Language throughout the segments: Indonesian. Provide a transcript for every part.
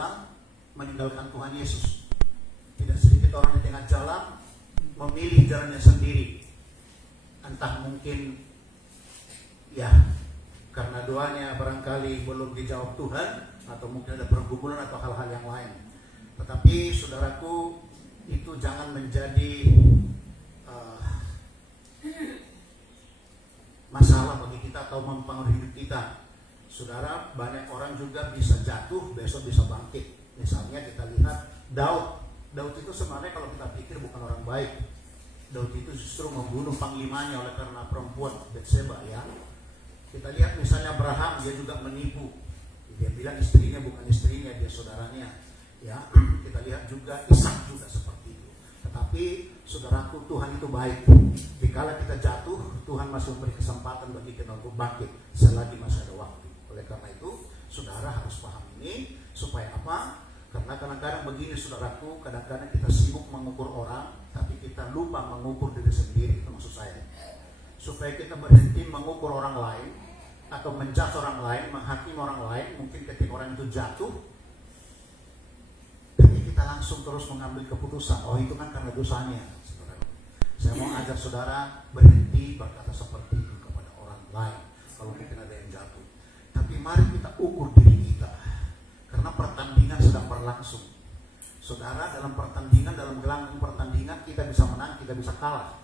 jalan meninggalkan Tuhan Yesus. Tidak sedikit orang di tengah jalan memilih jalannya sendiri. Entah mungkin ya karena doanya barangkali belum dijawab Tuhan, atau mungkin ada pergumulan atau hal-hal yang lain. Tetapi saudaraku, itu jangan menjadi masalah bagi kita atau mempengaruhi hidup kita. Saudara, banyak orang juga bisa jatuh, besok bisa bangkit. Misalnya kita lihat Daud itu sebenarnya kalau kita pikir bukan orang baik. Daud itu justru membunuh panglimanya oleh karena perempuan Betseba ya. Kita lihat misalnya Abraham, dia juga menipu. Dia bilang istrinya bukan istrinya, dia saudaranya. Ya, kita lihat juga Ishak juga seperti itu. Tetapi saudaraku, Tuhan itu baik. Dikala kita jatuh, Tuhan masih memberi kesempatan bagi kita untuk bangkit selagi masih ada waktu. Oleh karena itu, saudara harus paham ini. Supaya apa? Karena kadang-kadang begini saudaraku, kadang-kadang kita sibuk mengukur orang, tapi kita lupa mengukur diri sendiri. Itu maksud saya. Supaya kita berhenti mengukur orang lain, atau menjudge orang lain, menghakimi orang lain. Mungkin ketika orang itu jatuh, tapi kita langsung terus mengambil keputusan, oh itu kan karena dosanya. Saudara, saya mau ajak saudara berhenti berkata seperti itu kepada orang lain kalau mungkin ada yang jatuh. Tapi mari kita ukur diri kita, karena pertandingan sedang berlangsung. Saudara, dalam pertandingan, dalam gelanggang pertandingan, kita bisa menang, kita bisa kalah.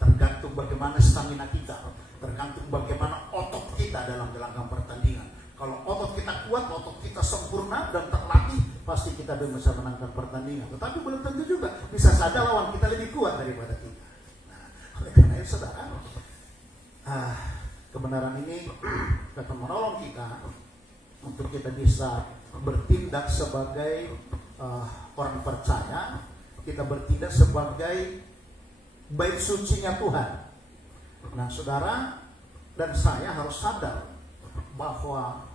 Tergantung bagaimana stamina kita, tergantung bagaimana otot kita dalam gelanggang pertandingan. Kalau otot kita kuat, otot kita sempurna dan terlatih, pasti kita bisa menangkan pertandingan. Tetapi belum tentu juga, bisa saja lawan kita lebih kuat daripada kita. Nah, oleh karena itu saudara, kebenaran ini akan menolong kita untuk kita bisa bertindak sebagai orang percaya. Kita bertindak sebagai bait sucinya Tuhan. Nah saudara dan saya harus sadar bahwa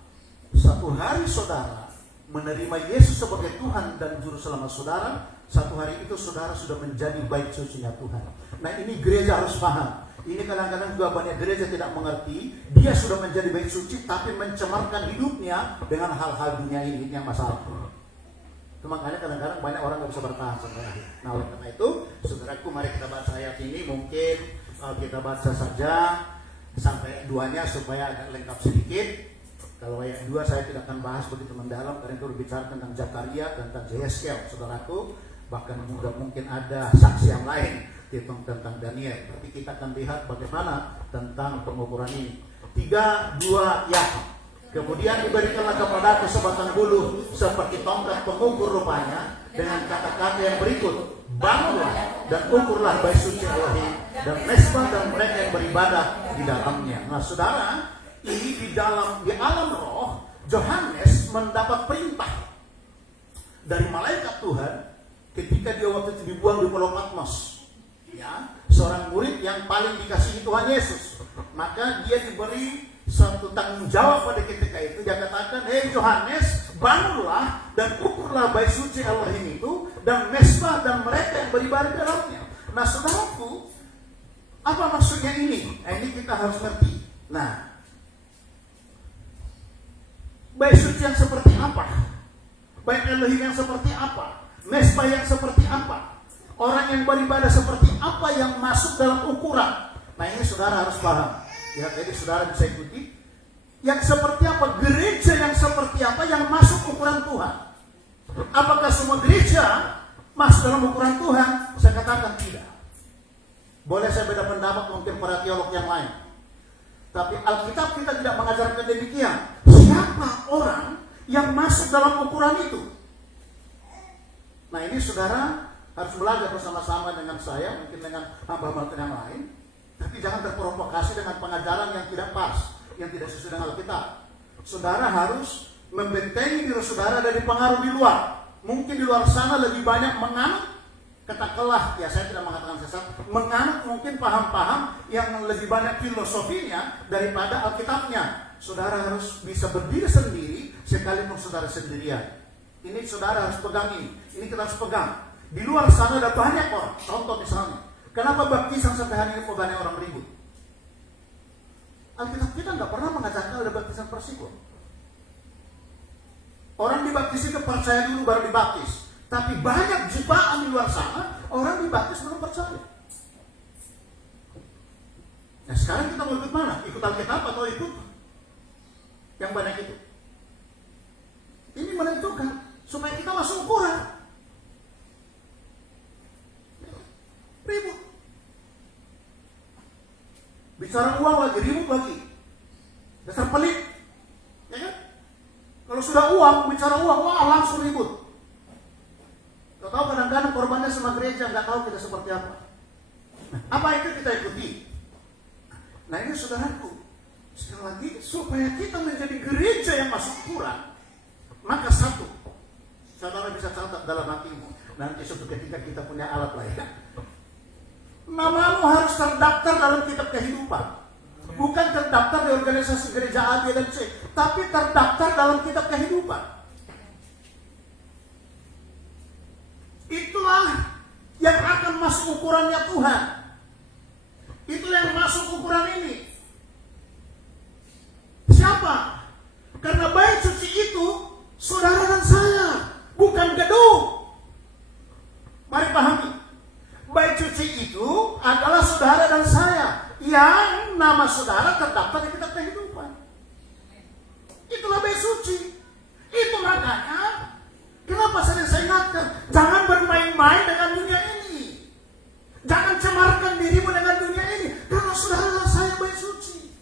satu hari saudara menerima Yesus sebagai Tuhan dan Juru Selamat saudara, satu hari itu saudara sudah menjadi bait sucinya Tuhan. Nah ini gereja harus paham. Ini kadang-kadang juga banyak gereja tidak mengerti. Dia sudah menjadi bait suci tapi mencemarkan hidupnya dengan hal-hal dunia ini yang masalah. Makanya kadang-kadang banyak orang gak bisa bertahan sampai akhir. Nah oleh karena itu, saudaraku, mari kita baca ayat ini. Mungkin kita baca saja sampai 2-nya supaya agak lengkap sedikit. Kalau ayat 2 saya tidak akan bahas begitu mendalam, karena itu berbicara tentang Zakaria, tentang Yehezkiel, saudaraku. Bahkan mungkin ada saksi yang lain tentang Daniel. Tapi kita akan lihat bagaimana tentang pengukuran ini. 3, 2, ya. Kemudian diberikanlah kepadaku sebatang bulu seperti tongkat pengukur rupanya, dengan kata-kata yang berikut, bangunlah dan ukurlah bait suci Elohim dan mesbah dan mereka yang beribadah di dalamnya. Nah saudara, ini di alam roh, Yohanes mendapat perintah dari malaikat Tuhan ketika dia waktu itu dibuang di Pulau Patmos. Ya, seorang murid yang paling dikasihi Tuhan Yesus. Maka dia diberi satu tanggung jawab pada ketika itu. Dia katakan, hei Yohanes, bangunlah dan ukurlah bait suci Elohim itu dan mesbah dan mereka yang beribadah di dalamnya. Nah saudaraku, apa maksudnya ini? Nah, ini kita harus ngerti. Nah, bait suci yang seperti apa? Bait Elohim yang seperti apa? Mesbah yang seperti apa? Orang yang beribadah seperti apa yang masuk dalam ukuran? Nah ini saudara harus paham. Ya, jadi saudara bisa ikuti. Yang seperti apa? Gereja yang seperti apa yang masuk ukuran Tuhan? Apakah semua gereja masuk dalam ukuran Tuhan? Saya katakan tidak. Boleh saya beda pendapat mungkin para teolog yang lain. Tapi Alkitab kita tidak mengajarkan demikian. Siapa orang yang masuk dalam ukuran itu? Nah ini saudara harus belajar bersama-sama dengan saya, mungkin dengan hamba-hamba yang lain. Tapi jangan terprovokasi dengan pengajaran yang tidak pas, yang tidak sesuai dengan Alkitab. Saudara harus membentengi diri saudara dari pengaruh di luar. Mungkin di luar sana lebih banyak menganut, katakanlah, ya saya tidak mengatakan sesat, menganut mungkin paham-paham yang lebih banyak filosofinya daripada Alkitabnya. Saudara harus bisa berdiri sendiri sekalipun saudara sendirian. Ini saudara harus pegang ini kita harus pegang. Di luar sana ada banyak orang. Contoh misalnya, kenapa baptisan sampai hari ini banyak orang ribut? Alkitab kita nggak pernah mengajarkan ada baptisan persikut. Orang dibaptis itu percaya dulu baru dibaptis. Tapi banyak jutaan di luar sana, orang dibaptis belum percaya. Nah sekarang kita mau ikut mana? Ikut Alkitab atau ikut yang banyak itu? Ini menentukan supaya kita masuk ukuran. Ribut. Bicara uang lagi, ribut lagi. Dasar pelit. Ya kan? Kalau sudah uang, bicara uang, wah langsung ribut. Gak tahu kadang-kadang korbannya sama gereja, gak tahu kita seperti apa. Nah, apa itu kita ikuti? Nah ini saudaraku, sekali lagi supaya kita menjadi gereja yang masuk ukuran, maka satu, saudara bisa catat dalam hatimu. Nanti suatu ketika kita punya alat lah ya. Namamu harus terdaftar dalam kitab kehidupan. Bukan terdaftar di organisasi gereja A, B, dan C, tapi terdaftar dalam kitab kehidupan. Itulah yang akan masuk ukurannya Tuhan. Itulah yang masuk ukuran ini. Siapa? Karena bait suci itu saudara dan saya, bukan gedung. Mari pahami. Bait suci itu adalah saudara dan saya yang nama saudara terdaftar di kitab kehidupan. Itulah bait suci. Itu makanya kenapa sering saya ingatkan, jangan bermain-main dengan dunia ini. Jangan cemarkan dirimu dengan dunia ini, karena saudara dan saya bait suci.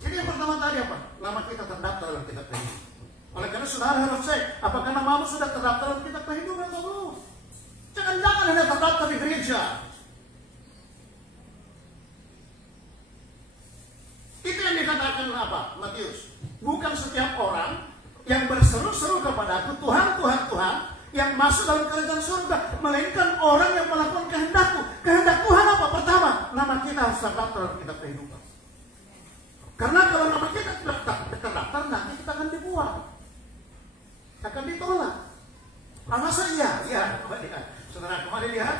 Jadi yang pertama tadi apa? Nama kita terdaftar dalam kitab kehidupan. Oleh karena saudara harus cek, apakah namamu sudah terdaftar dalam kitab kehidupan atau belum? Jangan-jangan hanya terdaftar di gereja. Itu yang dikatakan apa? Matius. Bukan setiap orang yang berseru-seru kepadaku, Tuhan, Tuhan, Tuhan, yang masuk dalam kerajaan surga, melainkan orang yang melakukan kehendakku. Kehendak Tuhan apa? Pertama, nama kita harus terdaftar dalam kitab kehidupan. Karena kalau nama kita tidak terdaftar, nanti kita akan dibuang, akan ditolak. Masa iya? Iya. Saudara, kemarin lihat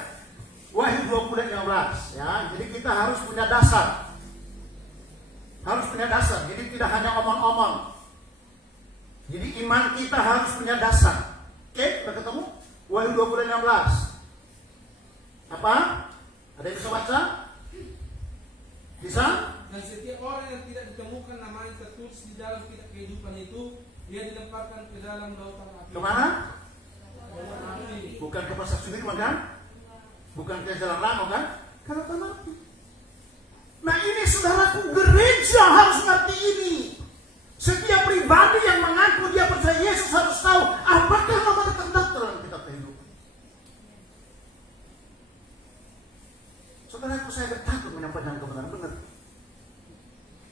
Wahyu 20:15 ya. Jadi kita harus punya dasar. Harus punya dasar. Jadi tidak hanya omong-omong. Jadi iman kita harus punya dasar. Oke, udah ketemu? Wahyu 20:16. Apa? Ada yang bisa baca? Bisa? Dan setiap orang yang tidak ditemukan namanya tertulis di dalam kitab kehidupan itu, dia dilemparkan ke dalam lautan api. Kemana? Api. Bukan ke pasar sendiri kan? Bukan ke jalan rano kan? Ke lautan api. Nah ini saudaraku, gereja harus ngerti ini. Setiap pribadi yang mengaku dia percaya Yesus harus tahu apakah namanya terdaftar dalam kitab kehidupan. Saudaraku, saya bertakut menyampaikan kebenaran benar.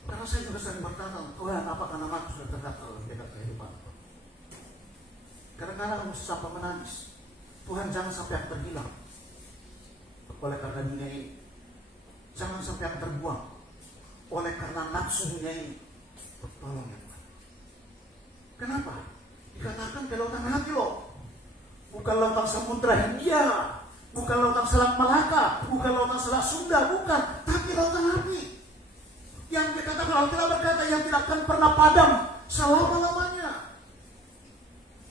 Karena saya juga sering bertanya, Tuhan, apakah namaku sudah terdaftar dalam kitab kehidupan? Kadang-kadang harus sampai menangis. Tuhan, jangan sampai yang terhilang oleh karena dunia ini. Jangan sampai yang terbuang oleh karena nafsu dunia ini. Tolong ya Tuhan. Kenapa? Dikatakan ke lautan hati loh. Bukan lautan Samudra Hindia, bukan lautan Selat Malaka, bukan lautan Selat Sunda, bukan. Tapi lautan api. Yang dikatakan Alkitab berkata yang tidak akan pernah padam selama-lamanya.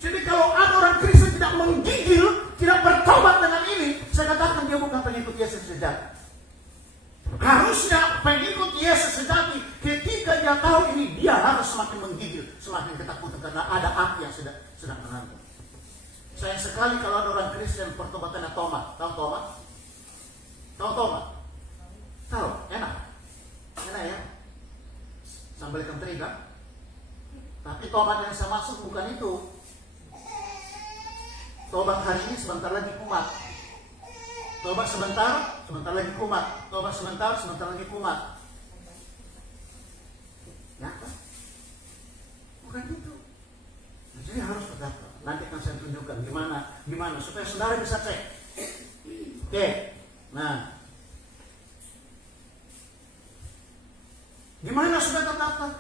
Jadi kalau ada orang Kristen tidak menggigil, tidak bertobat dengan ini, saya katakan dia bukan pengikut Yesus sejati. Harusnya pengikut Yesus sejati ketika dia tahu ini, dia harus semakin menggigil, semakin ketakutan karena ada api yang sedang menanti. Sayang sekali kalau ada orang Kristen pertobatannya tomat. Tahu tomat? Tahu tomat? Tahu? Enak? Enak ya? Sambal ikan teri kan? Tapi tobat yang saya maksud bukan itu. Tobat hari ini sebentar lagi kumat. Tobat sebentar lagi kumat. Tobat sebentar lagi kumat. Ya kan? Bukan itu. Nah, jadi harus terdaftar. Nanti akan saya tunjukkan gimana supaya saudara bisa cek. Oke. Nah, gimana supaya terdaftar?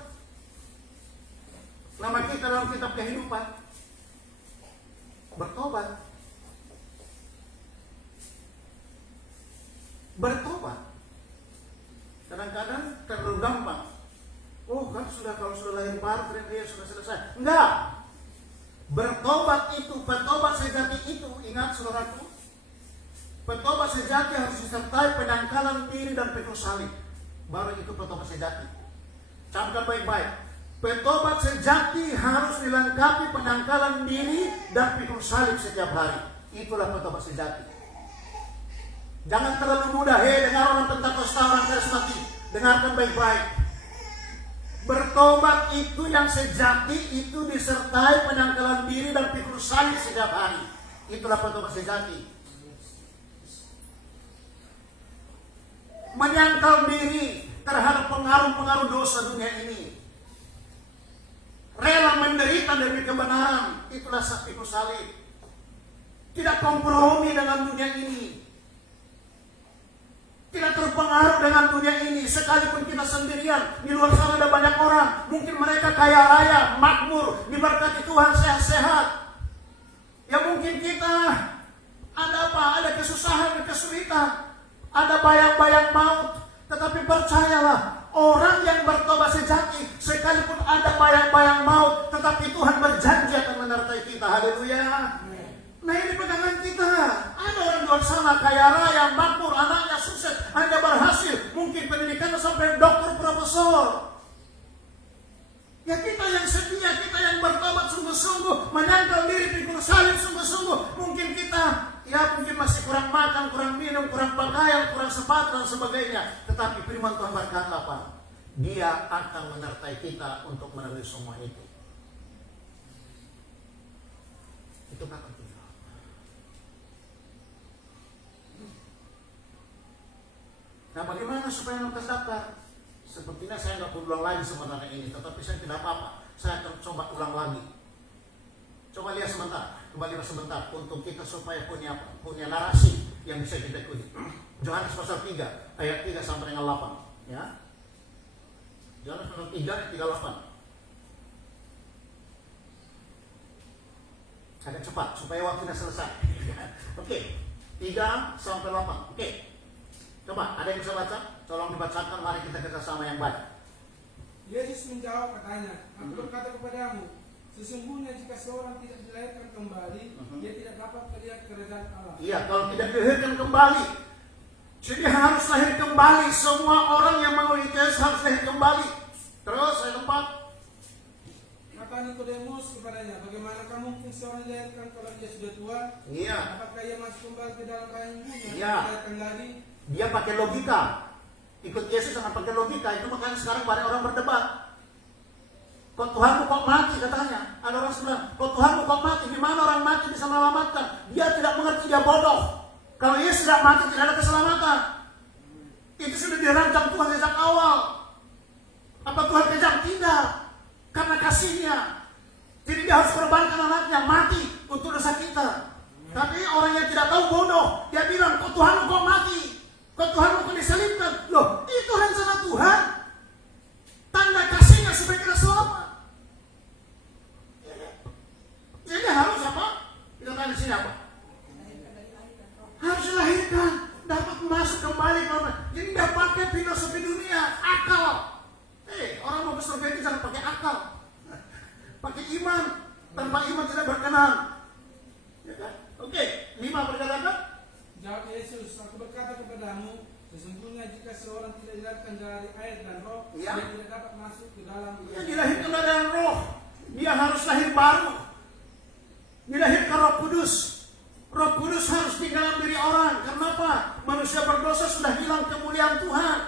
Nama kita dalam kitab kehidupan. Bertobat. Kadang-kadang terlalu gampang. Oh, bertobat sudah, kalau sudah lahir baru dia sudah selesai. Enggak. Bertobat itu, bertobat sejati itu, ingat saudaraku, bertobat sejati harus disertai penangkalan diri dan pikul salib. Baru itu bertobat sejati. Camkan baik-baik. Bertobat sejati harus dilengkapi penangkalan diri dan pikul salib setiap hari. Itulah bertobat sejati. Jangan terlalu mudah, dengar orang Pentakosta, orang karismatik. Dengarkan baik-baik. Bertobat itu yang sejati itu disertai penangkalan diri dan pikul salib setiap hari. Itulah bertobat sejati. Menyangkal diri terhadap pengaruh-pengaruh dosa dunia ini. Rela menderita demi kebenaran. Itulah pikul salib. Tidak kompromi dengan dunia ini. Tidak terpengaruh dengan dunia ini. Sekalipun kita sendirian, di luar sana ada banyak orang. Mungkin mereka kaya raya, makmur, diberkati Tuhan, sehat-sehat. Ya mungkin kita ada apa? Ada kesusahan, kesulitan. Ada bayang-bayang maut. Tetapi percayalah, orang yang bertobat sejati, sekalipun ada bayang-bayang maut, tetapi Tuhan berjanji akan menyertai kita. Haleluya. Nah ini pegangan kita. Ada orang di luar sana kaya raya, makmur, anaknya sukses, anaknya berhasil, mungkin pendidikannya sampai doktor, profesor. Ya kita yang setia, kita yang bertobat sungguh-sungguh, menyangkal diri, pikul salib sungguh-sungguh. Mungkin kita, ya mungkin masih kurang makan, kurang minum, kurang pakaian, kurang sepatu dan sebagainya. Tetapi firman Tuhan berkata apa? Dia akan menyertai kita untuk melalui semua itu. Itu kata Tuhan. Nah bagaimana supaya lepas daftar? Sepertinya saya nggak perlu ulang lagi sebenarnya ini, tetapi saya tidak apa-apa. Saya akan coba ulang lagi. Coba lihat sebentar, kembali sebentar untuk kita supaya punya narasi yang bisa kita ikuti. Yohanes pasal 3 ayat 3 sampai dengan 8, ya. Yohanes pasal 3 ayat 38. Agak cepat supaya waktunya selesai. Oke, 3 sampai 8. Oke. Coba, ada yang bisa baca? Tolong dibacakan, mari kita kerjasama yang baik. Yesus menjawab katanya, aku berkata kepadamu, sesungguhnya jika seorang tidak dilahirkan kembali, dia tidak dapat melihat kerajaan Allah. Iya, kalau tidak dilahirkan kembali, jadi harus lahir kembali. Semua orang yang mau Yesus harus lahir kembali. Terus, saya tempat. Kata Nikodemus kepadanya, bagaimanakah mungkin seorang dilahirkan kalau dia sudah tua? Iya. Apakah ia masuk kembali ke dalam rahim ibunya? Iya. Dilahirkan lagi? Dia pakai logika. Ikut Yesus jangan pakai logika. Itu makanya sekarang banyak orang berdebat. Kok Tuhanmu kok mati katanya. Ada orang bilang, kok Tuhanmu kok mati? Gimana orang mati bisa menyelamatkan? Dia tidak mengerti, dia bodoh. Kalau Yesus tidak mati tidak ada keselamatan. Itu sudah dirancang Tuhan sejak awal. Apa Tuhan kejam? Tidak. Karena kasihnya. Jadi dia harus korbankan anaknya mati untuk dosa kita. Tapi orang yang tidak tahu bodoh. Dia bilang, kok Tuhanmu kok mati? Kok Tuhan mau disalibkan? Loh, itu rencana Tuhan. Tanda kasihnya supaya kita selamat. Jadi harus apa? Kita tanya di sini apa? Harus dilahirkan, dapat masuk kembali. Jadi tidak pakai filosofi dunia, akal. Orang mau ke surga itu jangan pakai akal. Pakai iman. Tanpa iman tidak berkenan. Ya kan? Oke, 5 perkatakan. Jawab Yesus, aku berkata kepadamu, sesungguhnya jika seorang tidak dilahirkan dari air dan roh, ya, dia tidak dapat masuk ke dalam. Dia dilahirkan dari roh, dia harus lahir baru. Dilahirkan Roh Kudus. Roh Kudus harus di dalam diri orang. Kenapa? Manusia berdosa sudah hilang kemuliaan Tuhan.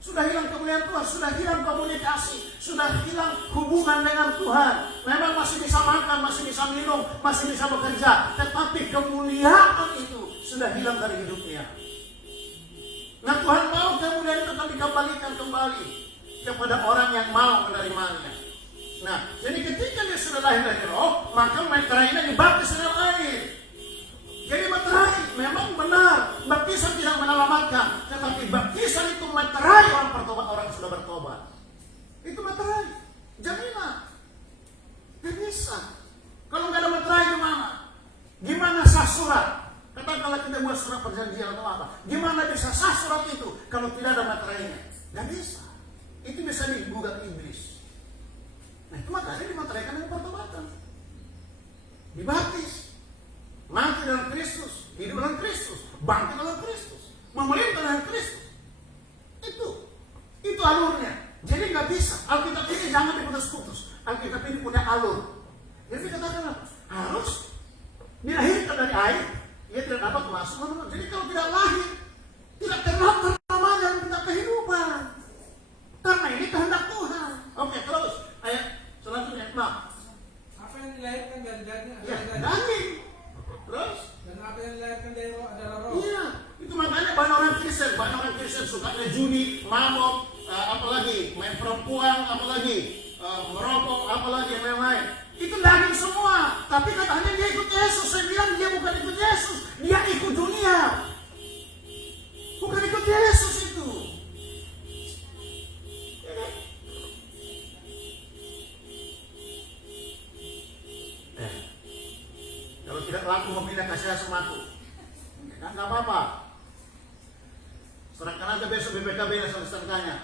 Sudah hilang kemuliaan Tuhan, sudah hilang komunikasi, sudah hilang hubungan dengan Tuhan. Memang masih bisa makan, masih bisa minum, masih bisa bekerja, tetapi kemuliaan itu sudah hilang dari hidupnya. Nah Tuhan mau kemuliaan itu akan dikembalikan kembali kepada orang yang mau menerimanya. Nah, jadi ketika dia sudah lahir dari roh, maka meterainya dibaptis dengan air. Jadi meterai memang benar, baptisan tidak menyelamatkan, tetapi baptisan itu meterai orang bertobat, orang yang sudah bertobat. Itu meterai, jaminan. Gak bisa. Kalau nggak ada meterai gimana? Gimana sah surat? Katakanlah kita buat surat perjanjian atau apa? Gimana bisa sah surat itu kalau tidak ada meterainya? Gak bisa. Itu bisa digugat iblis. Nah itu makanya dimateraikan dengan pertobatan. Dibaptis, mati dalam Kristus, hidup dalam Kristus, bangkit dalam Kristus, memerintah dalam Kristus. Itu alurnya. Jadi nggak bisa. Alkitab ini jangan diputus-putus. Alkitab ini punya alur. Jadi dikatakan apa? Harus dilahirkan dari air. Ia tidak dapat masuk. Jadi kalau tidak lahir, tidak terdaftar namanya dalam kitab kehidupan. Karena ini kehendak Tuhan. Oke, terus ayat selanjutnya. Nah, Apa yang dilahirkan dari daging ya, adalah daging. daging. Terus? Dan apa yang dilahirkan dari roh adalah roh. Iya, itu makanya banyak orang Kristen sukanya judi, mabok, apalagi main perempuan, apalagi merokok, apalagi yang lain-lain. Itu daging semua. Tapi katanya dia ikut Yesus. Saya bilang dia bukan ikut Yesus, dia ikut dunia. Bukan ikut Yesus itu. Ya kan? Kalau tidak laku memindah kasih sematu, kan nggak apa-apa. Serahkan aja besok BPKB yang selesai tanya.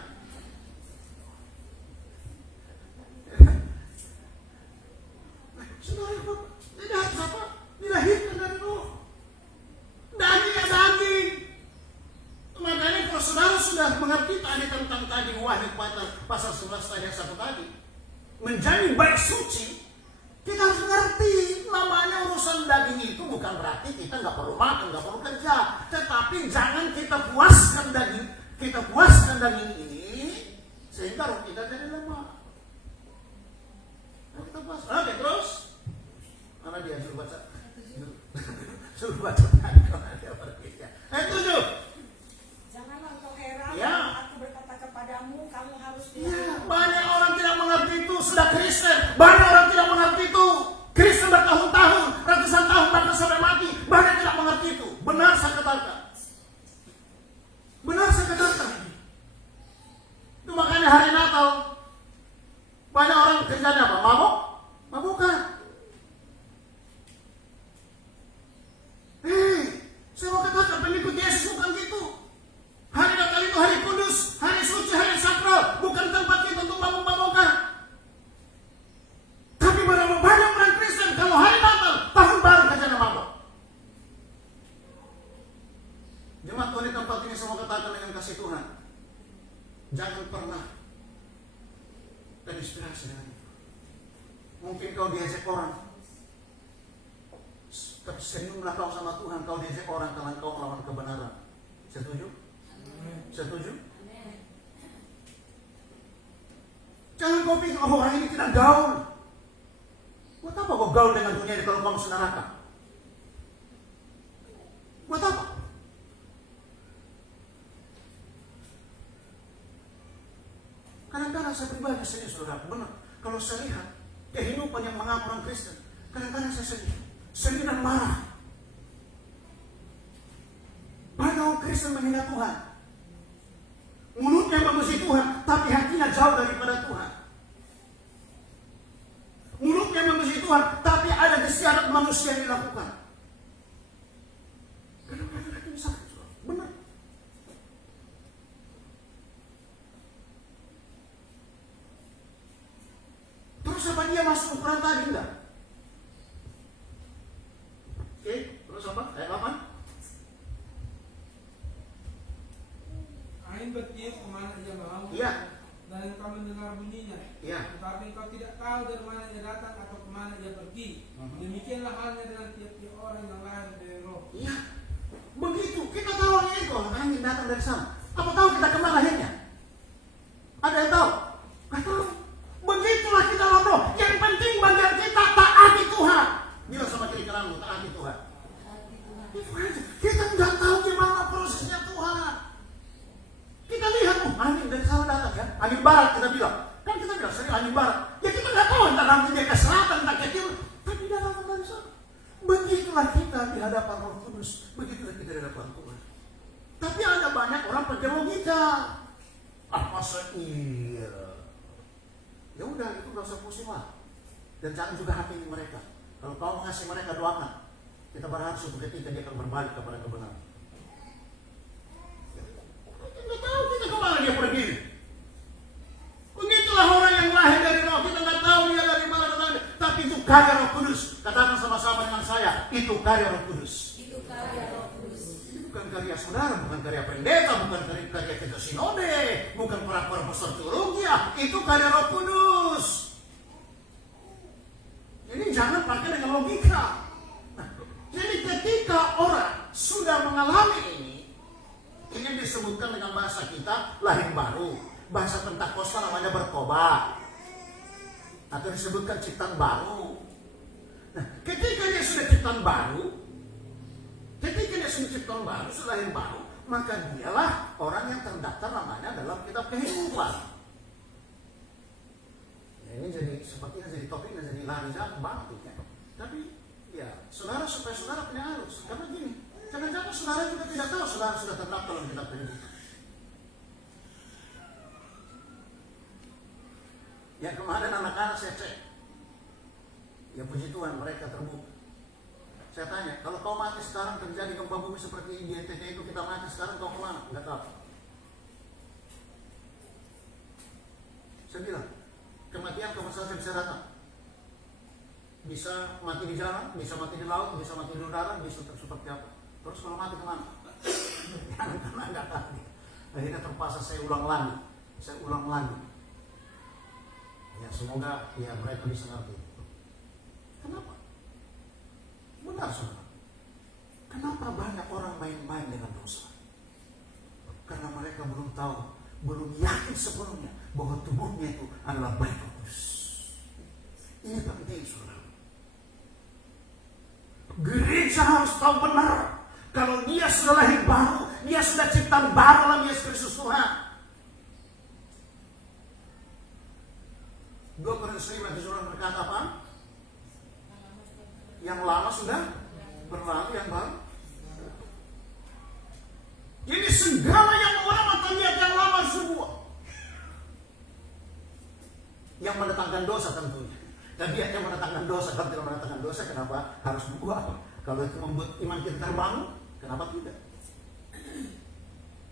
Saudara, ini harus apa? Dilahirkan dari roh. Daging ya daging. Makanya kalau saudara sudah mengerti tadi tentang tadi Wahyu pasal 11 ayat 1 tadi, menjadi baik suci, kita harus mengerti namanya urusan daging itu bukan berarti kita nggak perlu makan, nggak perlu kerja, tetapi jangan kita puaskan daging ini sehingga roh kita jadi lemah. Kita puas. Oke, terus mana dia suruh baca? Suruh baca tadi kalau dia pergi. Ayat 7. Janganlah engkau heran Ya. aku berkata kepadamu, kamu harus Ya, banyak orang tidak mengerti itu sudah Kristen. Banyak orang tidak mengerti itu. Kristen bertahun-tahun, ratusan tahun bahkan sampai mati. Banyak tidak mengerti itu. Benar saya katakan. Benar saya katakan. Itu makanya hari Natal banyak orang kerjanya apa? Mabuk? Mabukan. Saya mau katakan pengikut Yesus bukan gitu. Hari Natal itu hari kudus, hari suci, hari sakral, bukan tempat kita untuk mabuk-mabukan. Tapi berapa banyak orang Kristen kalau hari Natal, tahun baru kerjanya mabuk. Jemaat Tuhan di tempat ini saya mau katakan dengan kasih Tuhan, jangan pernah terinspirasi dengan itu. Mungkin kau diajak orang, senyumlah kau sama Tuhan, kau diajak orang karena kau melawan kebenaran. Setuju? Setuju? Jangan kau pikir, oh orang ini tidak gaul. Buat apa kau gaul dengan dunia ini kalau kau masuk neraka? Buat apa? Kadang-kadang saya pribadi sedih, saudara. Benar. Kalau saya lihat kehidupan yang mengaku orang Kristen, kadang-kadang saya sedih dan marah. Banyak orang Kristen menghina Tuhan. Mulutnya memuji Tuhan, tapi hatinya jauh daripada Tuhan. Mulutnya memuji Tuhan, tapi ada kesalahan manusia yang dilakukan. Kadang-kadang hati sakit, benar. Terus apa dia masuk ukuran tadi enggak? Oke, terus apa? Ayat 8. Angin bertiup kemana ia mau, Iya. dan engkau mendengar bunyinya. Iya. Tetapi engkau tidak tahu dari mana ia datang atau kemana ia pergi. Demikianlah halnya dengan tiap-tiap orang yang lahir dari roh. Iya. Begitu, kita tahu ini kok angin datang dari sana. Apa tahu kita kemana akhirnya? Ada yang tahu? Nggak tahu. Begitulah kita dalam roh. Yang penting bagian kita taati Tuhan. Bilang sama kiri kananmu, taati Tuhan. Itu aja. Kita nggak tahu gimana prosesnya Tuhan. Kita lihat, angin dari sana datang ya. Angin barat kita bilang. Kan kita bilang sering angin barat. Ya kita nggak tahu entah nanti dia ke selatan, entah ke timur. Tapi dia datang dari sana. Begitulah kita di hadapan Roh Kudus. Begitulah kita di hadapan Tuhan. Tapi ada banyak orang pakai logika. Masa iya? Ya udah, itu nggak usah pusing lah. Dan jangan juga hakimi mereka. Kalau kau mengasihi mereka, doakan. Kita berharap suatu ketika dia akan berbalik kepada kebenaran. Kita nggak tahu kita kemana dia pergi. Begitulah orang yang lahir dari roh. Kita nggak tahu karya Roh Kudus. Katakan sama-sama dengan saya, itu karya Roh Kudus. Itu karya Roh Kudus. Ini bukan karya saudara, bukan karya pendeta, bukan karya kita sinode, bukan para profesor teologi. Itu karya Roh Kudus. Ini jangan pakai dengan logika. Nah, jadi ketika orang sudah mengalami ini disebutkan dengan bahasa kita lahir baru. Bahasa Pentakosta namanya bertobat. Atau disebutkan ciptaan baru. Nah, ketika dia sudah ciptaan baru, sudah lahir baru, maka dialah orang yang terdaftar namanya dalam kitab kehidupan. Ini jadi sepertinya jadi topiknya jadi lari jauh banget ya. Tapi ya saudara supaya saudara punya arus. Karena gini, jangan-jangan saudara juga tidak tahu saudara sudah terdaftar dalam kitab kehidupan. Yang kemarin anak-anak saya cek, ya puji Tuhan mereka terbuka. Saya tanya, kalau kau mati sekarang terjadi gempa bumi seperti di NTT itu, kita mati sekarang kau kemana? Enggak tahu. Saya bilang, kematian kamu saja bisa datang. Bisa mati di jalan, bisa mati di laut, bisa mati di udara, bisa seperti apa. Terus kalau mati kemana? Karena enggak tahu. Akhirnya terpaksa saya ulang lagi. Ya semoga ya mereka bisa ngerti. Kenapa? Benar saudara. Kenapa banyak orang main-main dengan dosa? Karena mereka belum tahu, belum yakin sebelumnya bahwa tubuhnya itu adalah baik kudus. Ini penting saudara. Gereja harus tahu benar kalau dia sudah lahir baru, dia sudah ciptaan baru dalam Yesus Kristus Tuhan. 2 Korintus 5 disuruh berkata apa? Yang lama sudah berlalu, yang baru. Jadi segala yang orang mata lihat yang lama semua, yang mendatangkan dosa tentunya. Dan dia yang mendatangkan dosa. Kalau tidak mendatangkan dosa, kenapa harus berubah? Kalau itu membuat iman kita terbangun, kenapa tidak?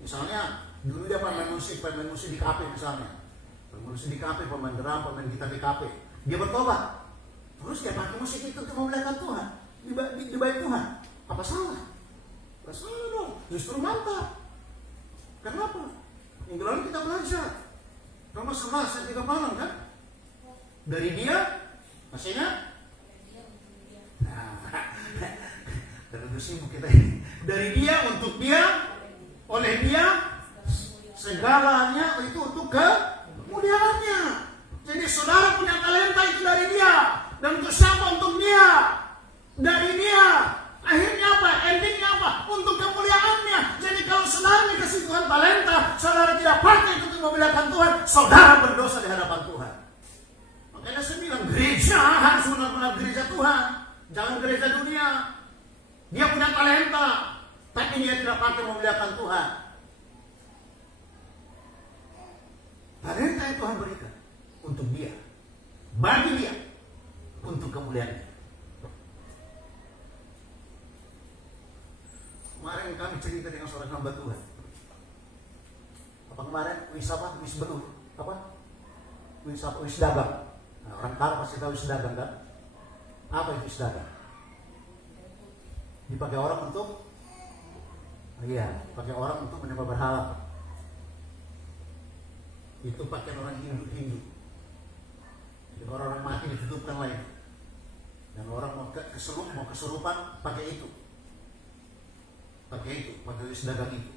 Misalnya dulu dia pemain musik di kafe misalnya. Pemain musik di kafe, pemain drum, pemain gitar di kafe. Dia bertobat. Terus dia pakai musik itu untuk memuliakan Tuhan. Dibaik Tuhan. Apa salah? Tidak salah dong. Justru mantap. Kenapa? Minggu lalu kita belajar. Roma 11 ayat 3 kan? Dari dia, maksudnya? Terlalu sibuk kita ini. Dari dia, untuk dia, oleh dia, segalanya itu untuk kemuliaannya. Jadi saudara punya talenta itu dari dia. Dan untuk siapa? Untuk dia. Dari dia. Akhirnya apa? Endingnya apa? Untuk kemuliaannya. Jadi kalau saudara dikasih Tuhan talenta, saudara tidak pakai itu untuk memuliakan Tuhan, saudara berdosa di hadapan Tuhan. Makanya saya bilang gereja harus benar-benar gereja Tuhan. Jangan gereja dunia. Dia punya talenta, tapi dia tidak pakai memuliakan Tuhan. Talenta yang Tuhan berikan untuk dia, bagi dia, untuk kemuliaannya. Kemarin kami cerita dengan seorang hamba Tuhan. Apa kemarin? Wis betul. Apa? Wis dagang. Nah, orang Arab pasti tahu wis dagang kan? Apa itu wis dagang? Dipakai orang untuk pakai orang untuk menyembah berhala. Itu pakaian orang Hindu. Jadi orang-orang mati ditutupkan lagi. Dan orang mau kesurupan pakai itu. Pakai wis dagang itu.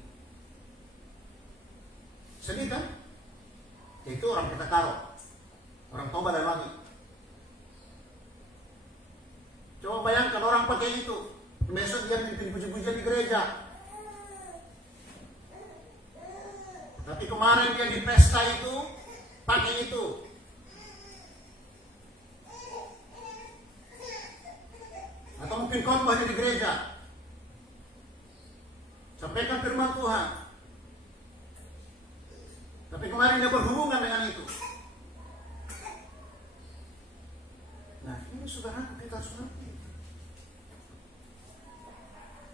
Sedih kan? Itu orang kita taruh. Orang tobat dan lagi. Coba bayangkan orang pakai itu. Besok dia bikin puji-pujian di gereja. Tapi kemarin dia di pesta itu pakai itu. Atau mungkin khotbah di gereja. Sampaikan firman Tuhan. Tapi kemarin dia berhubungan dengan itu. Nah, ini saudara kita harus ngerti.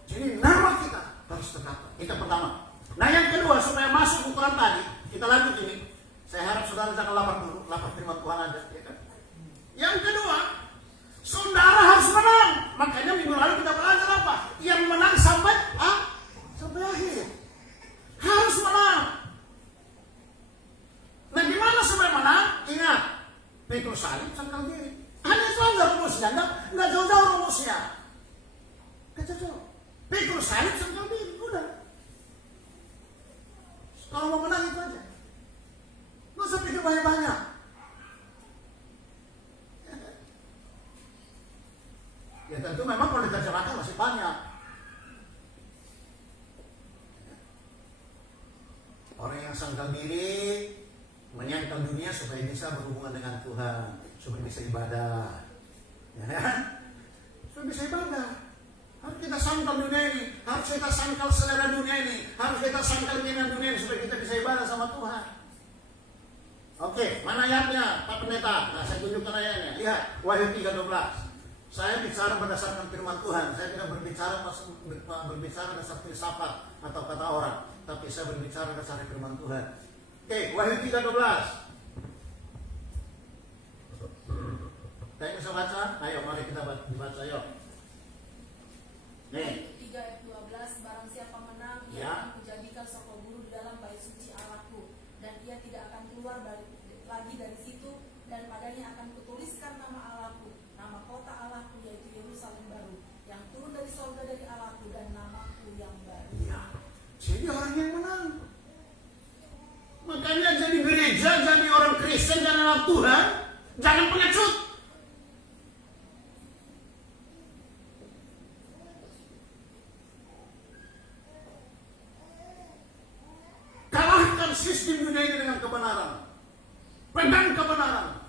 Jadi nama kita harus tertata. Itu pertama. Nah yang kedua, supaya masuk ukuran tadi, kita lanjut ini. Saya harap saudara jangan lapar dulu, lapar firman Tuhan aja, ya kan? Yang kedua, Saudara harus menang. Makanya minggu lalu kita belajar apa? Yang menang sampai akhir. Harus menang. Nah, gimana supaya menang? Ingat, pikul salib sangkal diri. Hanya itu aja rumusnya, nggak jauh-jauh rumusnya. Nggak jauh-jauh. Pikul salib sangkal diri, udah. Kalau mau menang itu aja. Nggak usah pikir banyak-banyak. Ya tentu memang kalau diterjemahkan masih banyak. Orang yang sangkal diri menyangkal dunia supaya bisa berhubungan dengan Tuhan, supaya bisa ibadah, ya kan? Supaya bisa ibadah. Harus kita sangkal dunia ini, harus kita sangkal selera dunia ini, harus kita sangkal keinginan dunia ini supaya kita bisa ibadah sama Tuhan. Oke, mana ayatnya, Pak Pendeta? Nah, saya tunjukkan ayatnya. Lihat, Wahyu 3:12. Saya bicara berdasarkan firman Tuhan. Saya tidak berbicara dasar filsafat atau kata orang, tapi saya berbicara berdasarkan firman Tuhan. Oke, Wahyu 3:12. Saya bisa baca? Ayo, mari kita dibaca, yuk. Nih. 3 ayat 12, barang siapa menang, ia Ya. akan kujadikan soko guru di dalam bait suci Allahku, dan ia tidak akan keluar lagi dari situ, dan padanya akan kutuliskan nama Allahku, nama kota Allahku, yaitu Yerusalem baru, yang turun dari surga dari Allahku, dan namaku yang baru. Iya. Jadi orang yang menang. Makanya jadi gereja, jadi orang Kristen, dan anak Tuhan, jangan pengecut. Kalahkan sistem dunia ini dengan kebenaran. Pegang kebenaran.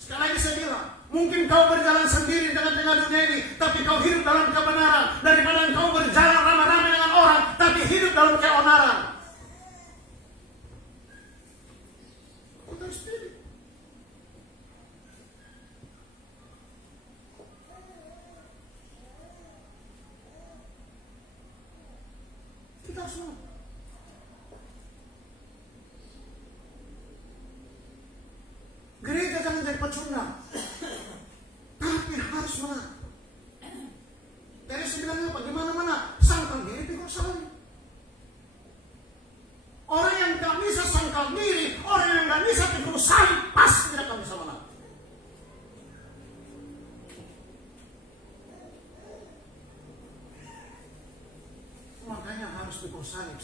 Sekali lagi saya bilang, mungkin kau berjalan sendiri dengan tengah dunia ini, tapi kau hidup dalam kebenaran, daripada kau berjalan ramai-ramai dengan orang, tapi hidup dalam keonaran. Kita harus pilih. Kita harus mau. Gereja jangan jadi pecundang, tapi harus menang. Dari sebenarnya apa? Gimana-mana? Sangkal diri, pikul salib. Orang yang gak bisa sangkal diri, orang yang gak bisa pikul salib, pasti tidak akan bisa menang. Makanya harus pikul salib.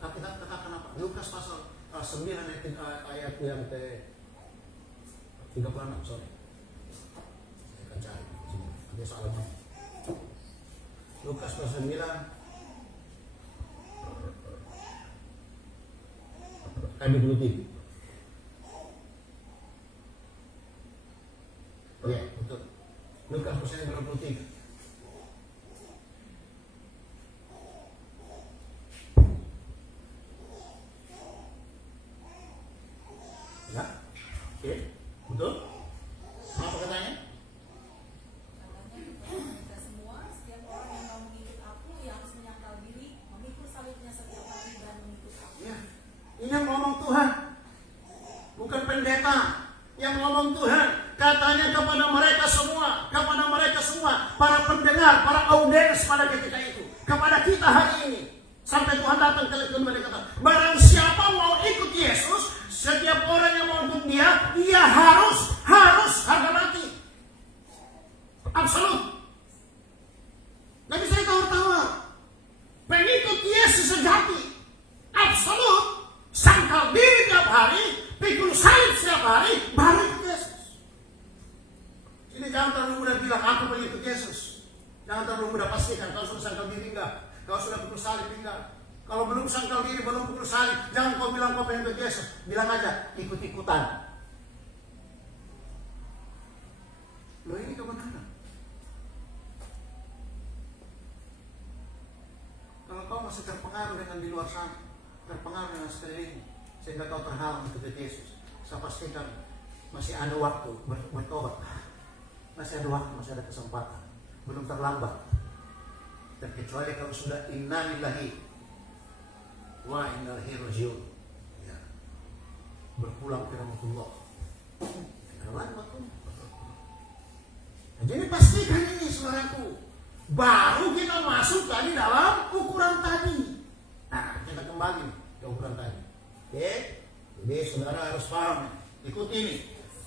Kita katakan apa? Lukas pasal 9 ayat yang ke 36, sorry. Saya akan cari. Ada salahnya. Lukas pasal 9 ayat 23. Iya, betul. Lukas pasal 23. Ya, oke. Betul? Apa katanya? Katanya kepada kita semua, setiap orang yang mau mengikut aku, ia harus menyangkal diri, memikul salibnya setiap hari dan mengikut aku. Ya. Ini yang ngomong Tuhan. Bukan pendeta. Yang ngomong Tuhan. Katanya kepada mereka semua, para pendengar, para audiens pada ketika itu, kepada kita hari ini, sampai Tuhan datang ke mereka kata, barang siapa mau ikut Yesus, setiap orang yang mau ikut dia harus harga mati. Absolut. Gak bisa ditawar-tawar. Pengikut Yesus sejati, absolut, sangkal diri tiap hari, pikul salib setiap hari, baru ikut Yesus. Ini jangan terlalu mudah bilang aku pengikut Yesus. Jangan terlalu mudah pastikan kalau sudah sangkal diri enggak, kalau sudah pikul salib enggak. Kalau belum sangkal diri, belum pikul salib, jangan kau bilang kau pengikut Yesus. Bilang aja ikut-ikutan. Loh, ini kebenaran. Kalau kau masih terpengaruh dengan di luar sana, terpengaruh dengan sekeliling, sehingga kau terhalang ikut Yesus, saya pastikan masih ada waktu bertobat, masih ada waktu, masih ada kesempatan, belum terlambat. Terkecuali kalau sudah inna lillahi wa inna ilaihi rajiun, ya, berpulang ke rahmatullah, terlambat pun. Jadi pastikan ini saudaraku, baru kita masuk tadi dalam ukuran tadi. Nah, kita kembali ke ukuran tadi. Oke, jadi saudara harus paham. Ikuti ini.